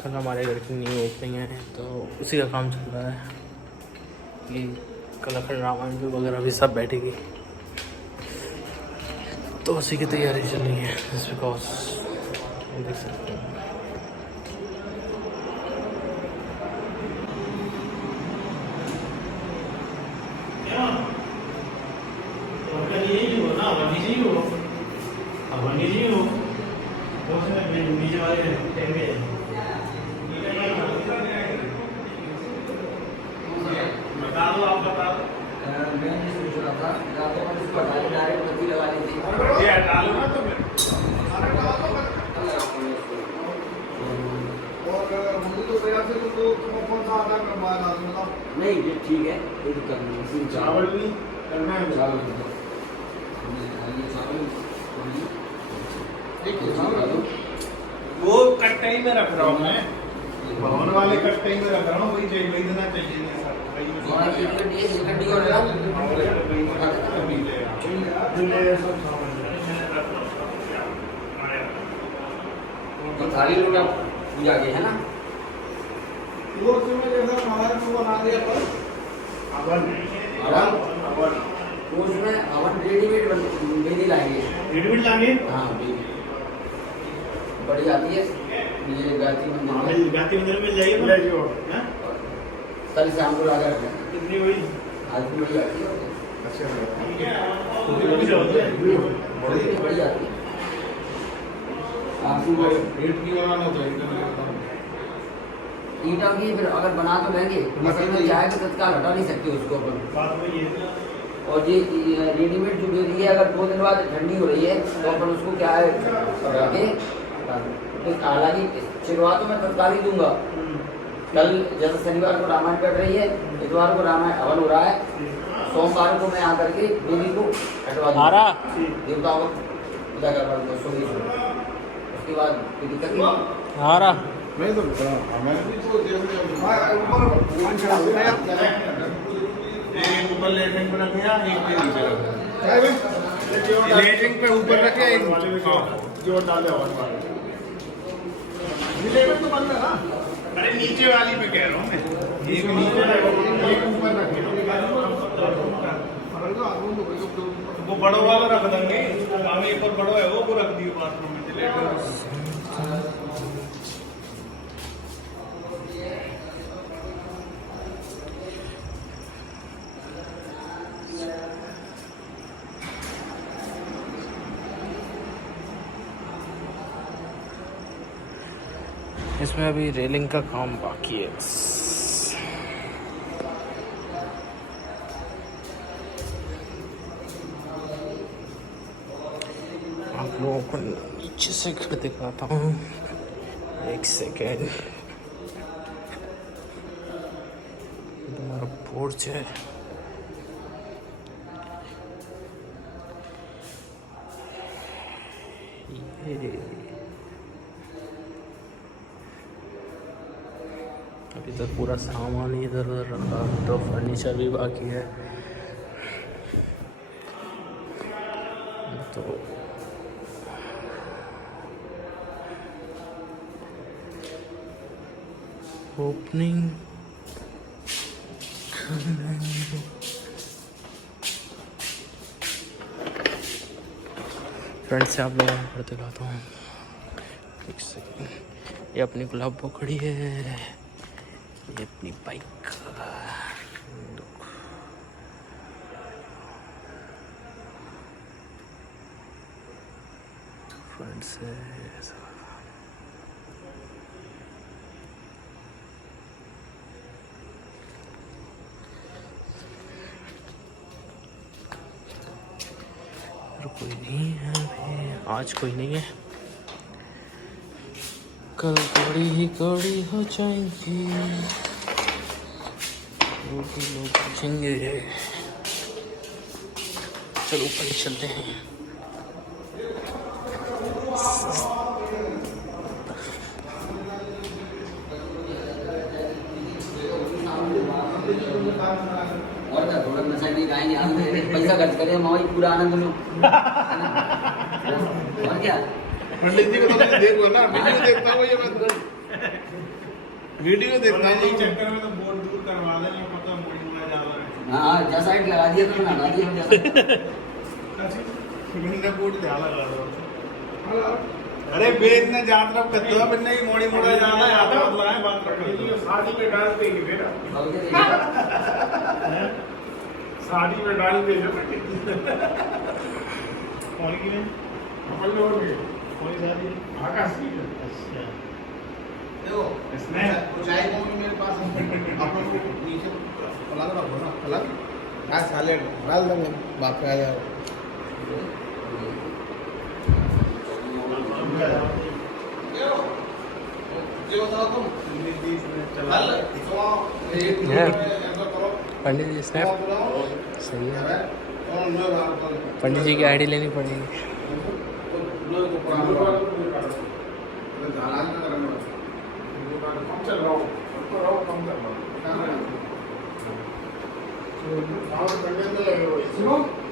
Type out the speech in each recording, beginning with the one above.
कल हमारे घर की न्यू ओपनिंग है तो उसी का काम चल रहा है कि कल अखंड रामायण वगैरह भी सब बैठेगी, तो उसी की तैयारी चल रही है। जस्ट बिकॉज देख सकते हैं नहीं ये ठीक है, कोई दिक्कत नहीं। चावल भी करना है, चावल वो कट्टे में रख रहा हूँ मैं, भवन वाले कट्टे में रख रहा हूँ, वही जेल वही देना चाहिए। थाली लोटा पूजा के है ना, वो उसमें जैसा हमारे को बना दिया पर अवन उसमें अवन रेडीमेड बेदी लाएंगे, रेडीमेड लाएंगे। हाँ बड़ी आती है ये गायत्री मंदिर में, गायत्री मंदिर में जाइए ना, कल शाम को आकर कितनी हुई आज भी बड़ी आती है। अच्छा बड़ी आती है आपको रेट की बनाना चाहिए ईटा की, फिर अगर बना तो लेंगे मसल में चाहे तो तत्काल हटा नहीं सकते उसको अपन। और ये रेडीमेड जो बेदी है अगर 2 दिन बाद ठंडी हो रही है तो अपन उसको क्या है रखे, हालांकि शुरुआत में तत्काल ही दूंगा। कल जैसे शनिवार को रामायण पढ़ रही है, इतवार को रामायण हवन हो रहा है, सोमवार को मैं आकर के बेदी को हटवा दूंगा, देवताओं को पूजा करवा दूंगा। उसके बाद कोई दिक्कत नहीं। मैं तो ऊपर लेटरिंग पे रखे, एक पे नीचे रखे, लेटरिंग पे ऊपर रखे, एक जोर डाले और लेटरिंग तो बंद है ना। अरे नीचे वाली पे कह रहा हूँ मैं, एक नीचे एक ऊपर रखे, वो बड़ो वाला रख देंगे, एक और बड़ो है वो रख दियो बाथरूम में लेटरिंग। इसमें अभी रेलिंग का काम बाकी है। आप लोगों को नीचे से घर दिखाता हूँ, एक सेकेंड। तुम्हारा पोर्च है, ये अभी तक पूरा सामान इधर उधर रखा, तो फर्नीचर भी बाकी है। तो ओपनिंग फ्रेंड से आप लोगों को दिखाता हूँ, एक सेकेंड। ये अपनी गुलाब खड़ी है, ये अपनी बाइक फ्रेंड से कोई नहीं है अभी, आज कोई नहीं है, कल कड़ी ही कड़ी हो जाएंगी, वो भी लोग पूछेंगे। चलो ऊपर ही चलते हैं। और क्या थोड़ा नशा भी गाएंगे, हम पैसा खर्च करें माँ पूरा आनंद लो। और क्या पंडित जी को तो देखो ना, वीडियो देखता हूँ ये बात। वीडियो देखना नहीं है चक्कर में तो बोर्ड दूर करवा देंगे पता मुड़ी मुड़ा जा रहा है हाँ जहाँ साइड लगा दिया तो लगा दिया बिन्ने बोर्ड ध्यान लगा दो अरे बेन ने यात्रा करते हो बिन्ने की मोड़ी मुड़ा जा रहा है यात्रा बुलाए बात रखो शादी में डाल देंगे बेटा शादी में डाल देंगे कौन की है अपन लोग के कौन शादी आकाश की अच्छा देखो इसमें चाय कौन मेरे पास अपन को नीचे फला दो ना फला आज सैलेड डाल देंगे बात कर जाओ पंडित जी स्नैप सही है। पंडित जी की आईडी लेनी पड़ेगी।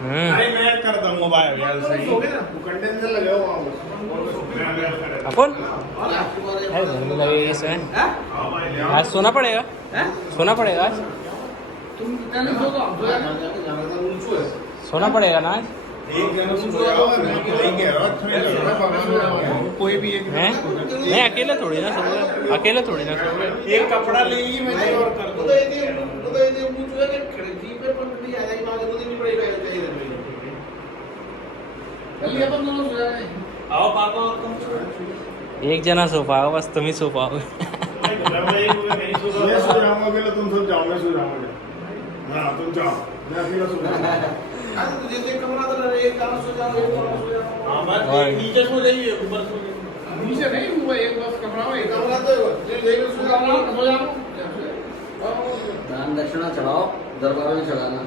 अरे मैं करता हूँ मोबाइल यार सही कंडेंसर लगे हो अपन लगेगी इसमें आज सोना पड़ेगा सोना पड़ेगा आज तुम कितना नहीं सोगा हम तो यार सोना पड़ेगा ना आज एक जन से सो जाओ मैं कह रहा हूँ कोई भी एक हैं नहीं अकेले थोड़ी ना सोऊंगा अकेले थोड़ी ना सोऊंगा एक कपड़ा लेगी मैं और कर दूँ जल्दी अपन दोनों सो जाए आओ पापा और तुम सो एक जना सो पाओगे बस तुम ही सो पाओगे मैं सो जाऊंगा अकेले तुम सब जाओ मैं सो जाऊंगा हाँ तुम जाओ मैं अकेला सो जाऊंगा तुझे देख कमरा तो रहे एक गाना सो जाओ एक गाना सो जाओ हाँ बस नीचे सो जाइए ऊपर सो जाइए नीचे नहीं हुआ एक बस कमरा में कमरा तो यही में सो जाओ दान दक्षिणा चढ़ाओ दरबार में चढ़ाना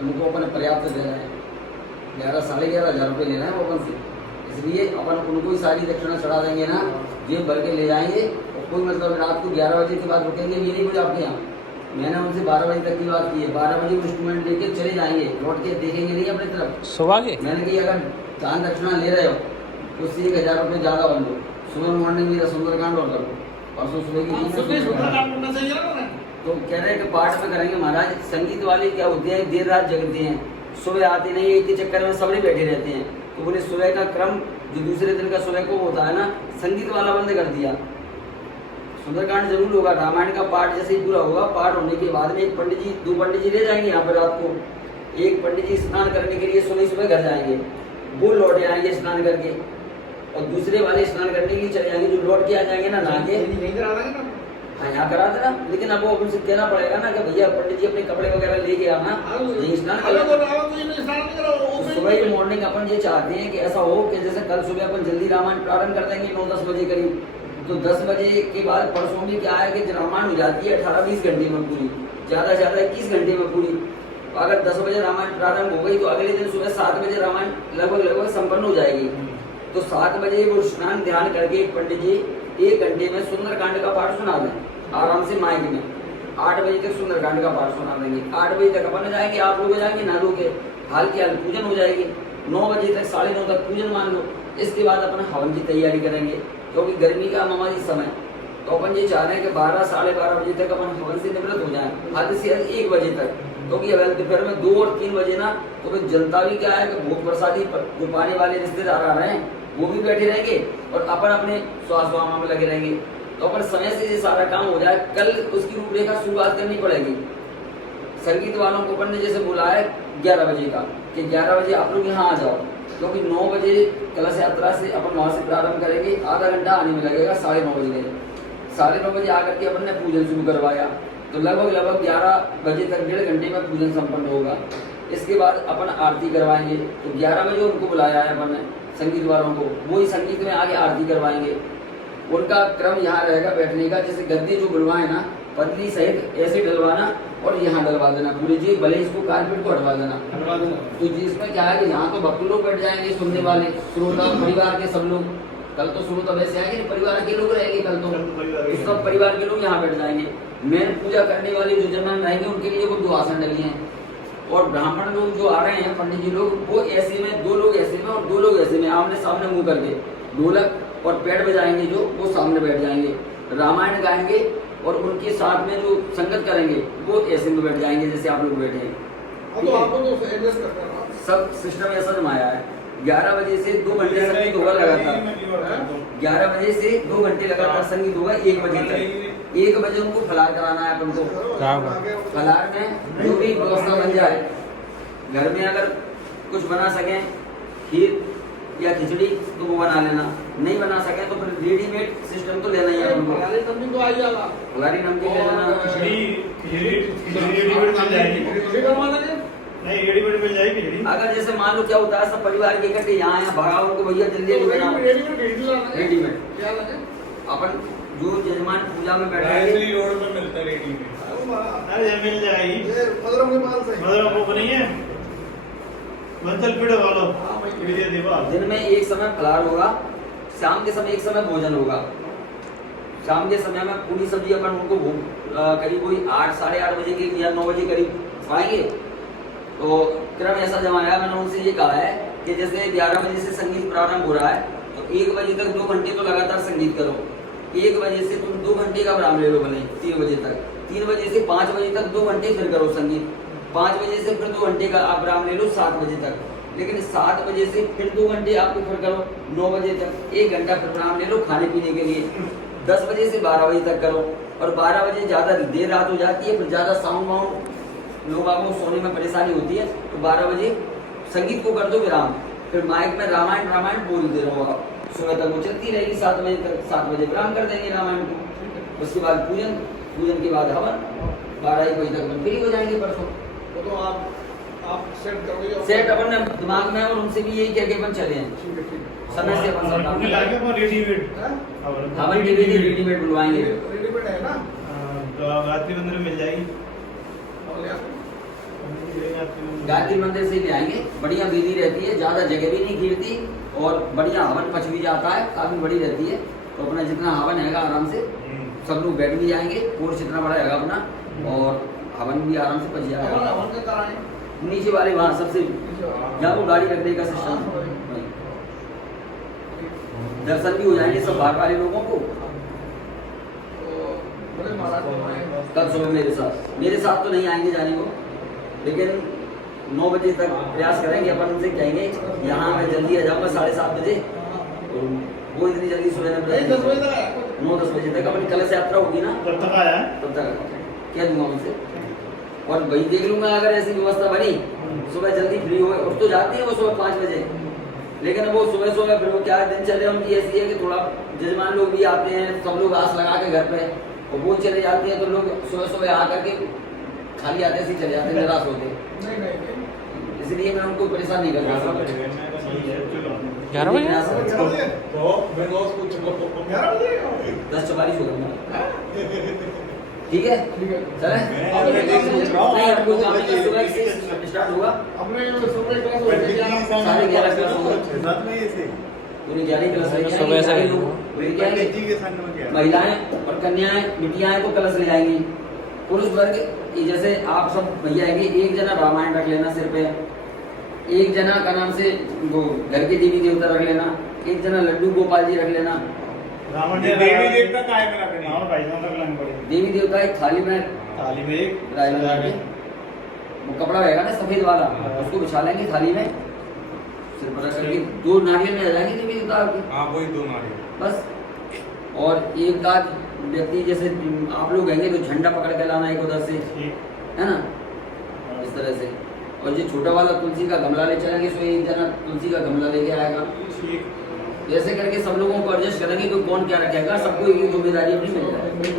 उनको अपन पर्याप्त दे रहे हैं 11,500 रुपये लेना है वो अपन से इसलिए अपन उनको ही सारी दक्षिणा चढ़ा देंगे ना जेब भर के ले जाएंगे और कोई मतलब रात को 11 बजे के बाद रुकेंगे ये नहीं कुछ आपके यहाँ मैंने उनसे 12 बजे तक की बात की है 12 बजे वो इंस्ट्रूमेंट लेके चले जाएंगे लौट के देखेंगे नहीं अपनी तरफ सुबह के मैंने कही अगर दान दक्षिणा ले रहे हो तो उससे 1,000 रुपये ज़्यादा बन लो सुबह मॉर्निंग मेरा सुंदरकांड और कर लो परसों सुबह की तो कह रहे हैं कि पाठ में करेंगे महाराज संगीत वाले क्या होते हैं देर रात जगते हैं सुबह आते नहीं एक के चक्कर में सबने बैठे रहते हैं तो बोले सुबह का क्रम जो दूसरे दिन का सुबह को होता है ना संगीत वाला बंद कर दिया सुंदरकांड जरूर होगा रामायण का पाठ जैसे ही पूरा होगा पाठ होने के बाद में एक पंडित जी 2 पंडित जी ले जाएंगे यहाँ पर रात को एक पंडित जी स्नान करने के लिए सुबह घर जाएंगे वो लौटे आएंगे स्नान करके और दूसरे वाले स्नान करने के लिए चले जाएंगे जो लौट के आ जाएंगे ना नहा के हाँ यहाँ करा देना लेकिन अब वो उनसे कहना पड़ेगा ना कि भैया पंडित जी अपने कपड़े वगैरह लेके आना यही स्नान कर सुबह ही मॉर्निंग अपन ये चाहते हैं कि ऐसा हो कि जैसे कल सुबह अपन जल्दी रामायण प्रारंभ कर देंगे 9-10 बजे करीब तो 10 बजे के बाद परसों में क्या है कि रामायण हो जाती है 18-20 घंटे में पूरी ज़्यादा से ज़्यादा 21 घंटे में पूरी तो अगर 10 बजे रामायण प्रारंभ हो गई तो अगले दिन सुबह 7 बजे रामायण लगभग संपन्न हो जाएगी तो 7 बजे वो स्नान ध्यान करके एक पंडित जी 1 घंटे में सुंदरकांड का पाठ सुना दें आराम से माइक में 8 बजे तक सुंदरकांड का पाठ सुना देंगे 8 बजे तक अपन जाएंगे आप लोग जाएंगे ना के हाल की हाल पूजन हो जाएगी 9 बजे तक 9:30 तक पूजन मान लो इसके बाद अपन हवन की तैयारी करेंगे क्योंकि गर्मी का मामूली समय तो अपन ये चाह रहे हैं कि 12-12:30 बजे तक अपन हवन से निवृत्त हो जाएं हद से हद 1 बजे तक क्योंकि अगर दोपहर में 2 और 3 बजे ना तो फिर जनता भी क्या है कि भोग प्रसादी जो पाने वाले रिश्तेदार आ रहे हैं वो भी बैठे रहेंगे और अपन अपने स्वास्थ्य में लगे रहेंगे तो अपन समय से ये सारा काम हो जाए कल उसकी रूपरेखा शुरुआत करनी पड़ेगी संगीत वालों को अपन ने जैसे बोला है 11 बजे का कि 11 बजे आप लोग यहाँ आ जाओ क्योंकि 9 बजे कलश यात्रा से अपन वहाँ से प्रारंभ करेंगे आधा घंटा आने में लगेगा 9:30 बजे 9:30 बजे आकर के अपन ने पूजन शुरू करवाया तो लगभग 11 बजे तक 1.5 घंटे में पूजन संपन्न होगा इसके बाद अपन आरती करवाएंगे तो 11 बजे उनको बुलाया है अपन ने संगीत वालों को वही संगीत में आगे आरती करवाएंगे उनका क्रम यहाँ रहेगा बैठने का जैसे गद्दी जो बुलवाए ना पतली सहित ऐसे डलवाना और यहाँ डलवा देना पूरी जी भले इसको कारपेट को हटवा देना तो जी इसमें क्या है कि यहाँ तो भक्त लोग बैठ जाएंगे सुनने वाले श्रोता परिवार के सब लोग कल तो श्रोता वैसे आएंगे परिवार के लोग रहेंगे कल तो सब परिवार के लोग यहाँ बैठ जाएंगे मेन पूजा करने वाले जो जनन रहेंगे उनके लिए वो 2 आसन डली हैं और ब्राह्मण लोग जो आ रहे हैं पंडित जी लोग वो ऐसे में 2 लोग ऐसे में और 2 लोग ऐसे में आमने सामने मुंह करके ढोलक और पेड़ बजाएंगे जो वो सामने बैठ जाएंगे रामायण गाएंगे और उनके साथ में जो संगत करेंगे वो ऐसे में बैठ जाएंगे जैसे आप लोग बैठे हैं। तो आपको तो एडजस्ट करना है। सब सिस्टम ऐसा जमाया है। 11 बजे से 2 घंटे संगीत होगा लगातार। 11 बजे से 2 घंटे लगातार संगीत होगा 1 बजे तक। 1 बजे उनको फलार कराना है अपन को। फलार में जो भी व्यवस्था बन जाए, घर में अगर कुछ बना सकें खीर या खिचड़ी तो वो बना लेना, नहीं बना सके तो फिर रेडीमेड सिस्टम तो लेना ही है उनको। नमकीन तो आ जाएगा। फलारी नमकीन ले लेना। नहीं रेडीमेड मिल जाएगी खिचड़ी। अगर जैसे मान लो क्या होता है सब परिवार के इकट्ठे यहाँ आया भगा उनको भैया जल्दी जल्दी बनाओ रेडीमेड। क्या लगे? अपन जो जजमान पूजा में बैठे रायसरी हैं रोड पे मिलता है रेडीमेड। अरे मिल जाएगी। ये मदरम के पास है। मदर वो नहीं है मंचल पीड़े वालों विजय देवाल। दिन में एक समय फलार होगा, शाम के समय एक समय भोजन होगा। शाम के समय में पूरी सब्जी अपन उनको करीब कोई 8 साढ़े 8 बजे के या 9 बजे करीब खाएंगे। तो क्रम ऐसा जमाया, मैंने उनसे ये कहा है कि जैसे 11 बजे से संगीत प्रारंभ हो रहा है तो 1 बजे तक 2 घंटे तो लगातार संगीत करो। 1 बजे से तुम 2 घंटे का विराम ले लो भले 3 बजे तक। 3 बजे से 5 बजे तक 2 घंटे फिर करो संगीत। 5 बजे से फिर 2 घंटे का आप विराम ले लो 7 बजे तक। लेकिन 7 बजे से फिर 2 घंटे आपको फिर करो 9 बजे तक। 1 घंटा फिर विराम ले लो खाने पीने के लिए। 10 बजे से 12 बजे तक करो। और 12 बजे ज़्यादा देर रात हो जाती है, फिर ज़्यादा साउंड वाउंड लोगों को सोने में परेशानी होती है, तो 12 बजे संगीत को कर दो विराम। फिर माइक में रामायण रामायण बोलते रहो आप। सुबह तक वो चलती रहेगी 7 बजे तक। 7 बजे विराम कर देंगे रामायण को। उसके बाद पूजन, पूजन के बाद हवन। 12-1 बजे तक फ्री हो जाएंगे परसों। वो तो आप सेट करोगे। सेट अपन ने दिमाग में और उनसे भी यही कह के अपन चले हैं ठीक है, ठीक है। समय से अपन सब काम लागे वो रेडीमेड। हैं? हवन के लिए रेडीमेड बुलवाएंगे। रेडीमेड है ना? तो गायत्री मंदिर में मिल जाएगी। और ले आओ। गायत्री मंदिर से ले आएंगे। बढ़िया विधि रहती है, ज्यादा जगह भी नहीं घिरती और बढ़िया हवन पच भी जाता है, काफी बड़ी रहती है। तो अपना जितना हवन है आराम से सब लोग बैठ भी जाएंगे। कोर्स इतना बड़ा है अपना और हवन भी आराम से पच जाएगा। हवन के कराएं। नीचे वाले वहाँ सबसे जहाँ वो गाड़ी रखने का सिस्टम, दर्शन भी हो जाएंगे सब बाहर वाले लोगों को। तो बड़े महाराज को आए। कल सुबह मेरे साथ तो नहीं आएंगे जाने को, लेकिन 9 बजे तक प्रयास करेंगे। अपन उनसे कहेंगे यहाँ मैं जल्दी आ जाऊँगा 7:30 बजे। तो वो इतनी जल्दी सुबह नहीं 10 बजे तक आए। 9-10 बजे तक अपनी कलश यात्रा होगी ना, जब तक आया है तब तक कह दूंगा उनसे। और वही देख लूंगा अगर ऐसी व्यवस्था बनी सुबह जल्दी फ्री हो। और तो जाती है वो सुबह 5 बजे, लेकिन वो सुबह फिर वो क्या दिनचर्या उनकी ऐसी है कि थोड़ा जजमान लोग भी आते हैं, सब लोग आस लगा के घर पे और वो चले जाते हैं। तो लोग सुबह आकर के खाली आते से चले जाते, निराश होते। नहीं। इसलिए मैं उनको परेशान नहीं कर रहा। 11 बजे 10:44 हो गए। ठीक है चले। नहीं अब कोई काम नहीं, सुबह से स्टार्ट होगा। अपने सुबह क्लास हो गई। 11:30 क्लास होगा। पूरी 11 क्लास रहेगी। सुबह से महिलाएं और कन्याएं बिटियाएं तो कलश ले जाएंगी। पुरुष वर्ग जैसे आप सब भैया है कि एक जना रामायण रख लेना सिर पे, एक जना का नाम से वो घर के देवी देवता रख लेना, एक जना लड्डू गोपाल जी रख लेना। देवी देवता का है मेरा करनी। हां भाई साहब लगन पड़े। देवी देवता एक थाली में एक वो कपड़ा रहेगा ना सफेद वाला, उसको बिछा लेंगे थाली में, सिर पर रख करके 2 नारियल में आ जाएंगे देवी देवता आपके। हां वही 2 नारियल बस। और एक आध व्यक्ति जैसे आप लोग कहेंगे तो झंडा पकड़ के लाना एक उधर से, है ना, इस तरह से। और जो छोटा वाला तुलसी का गमला ले चलेंगे, सो एक जना तुलसी का गमला लेके आएगा। ऐसे करके सब लोगों को एडजस्ट करेंगे कि कौन क्या रखेगा, सबको एक जिम्मेदारी अपनी मिल जाएगी।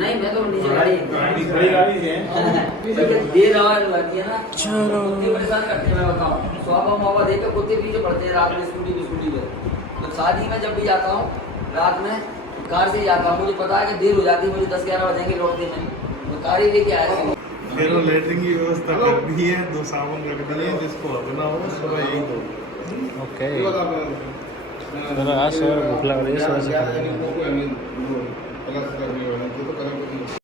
नहीं मैं तो नीचे बड़ी गाड़ी है। देर आवाज आती है ना, चलो। कुत्ते परेशान करते हैं। मैं बताऊँ स्वाबा मावा देख कर कुत्ते पीछे पड़ते हैं रात में स्कूटी पे। तो शादी में जब भी जाता हूँ रात में कार से ही जाता हूँ, मुझे पता है कि देर हो जाती है, मुझे 10-11 बजेंगे लौटने में, तो कार ही लेके आया। फिर वो लेटरिंग की व्यवस्था कर दी है, 2 साबुन रख दिए जिसको अपना हो सुबह यही दो। ओके ये बता चलो आज सुबह भूख लग रही है, सुबह से प्लस करनी होना तो करें कुछ